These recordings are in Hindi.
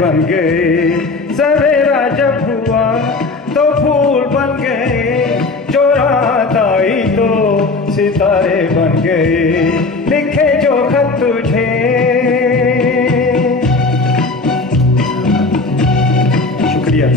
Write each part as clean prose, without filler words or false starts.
बन गए। सवेरा जब हुआ तो फूल बन गए, जो रात आई तो सितारे बन गए। लिखे जो खत तुझे, शुक्रिया।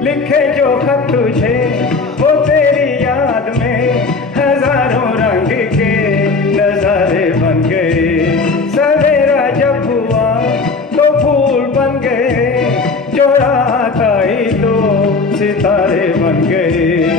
लिखे जो खत तुझे वो तेरी याद में हजारों रंग के नजारे बन गए। सवेरा जब हुआ तो फूल बन गए, जो रात आई तो सितारे बन गए।